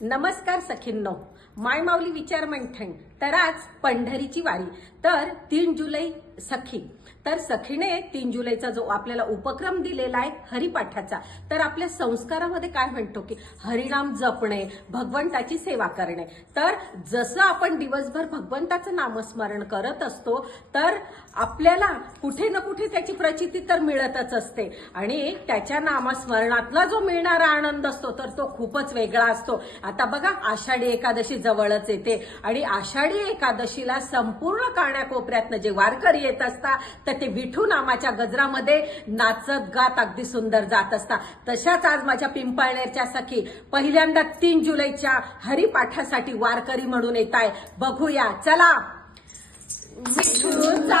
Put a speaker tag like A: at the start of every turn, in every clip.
A: नमस्कार सखींनो. माय माऊली विचार मंथन. तर आज पंढरीची वारी. तर तीन जुलै सखी. तर सखीने तीन जुलैचा जो आपल्याला उपक्रम दिलेला आहे हरिपाठाचा तर आपल्या संस्कारामध्ये काय म्हणतो की हरिनाम जपणे भगवंताची सेवा करणे. तर जसं आपण दिवसभर भगवंताचं नामस्मरण करत असतो तर आपल्याला कुठे ना कुठे त्याची प्रचिती तर मिळतच असते. आणि त्याच्या नामस्मरणातला जो मिळणारा आनंद असतो तर तो खूपच वेगळा असतो. आता बघा आषाढी एकादशी जवळच येते. आणि आषाढी एकादशीला संपूर्ण काण्याकोपऱ्यातनं जे वारकरी येत असता तर ते विठू नामाच्या गजरामध्ये नाचत गात अगदी सुंदर जात असता. तशाच आज माझ्या पिंपळनेरच्या सखी पहिल्यांदा तीन जुलैच्या हरिपाठासाठी वारकरी म्हणून येत आहे. बघूया चला. विठूचा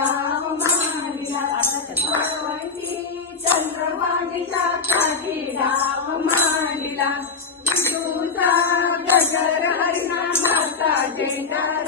A: काठी मांडला. वाळवंटी मांडला. गजर हरिणा माता झेंडा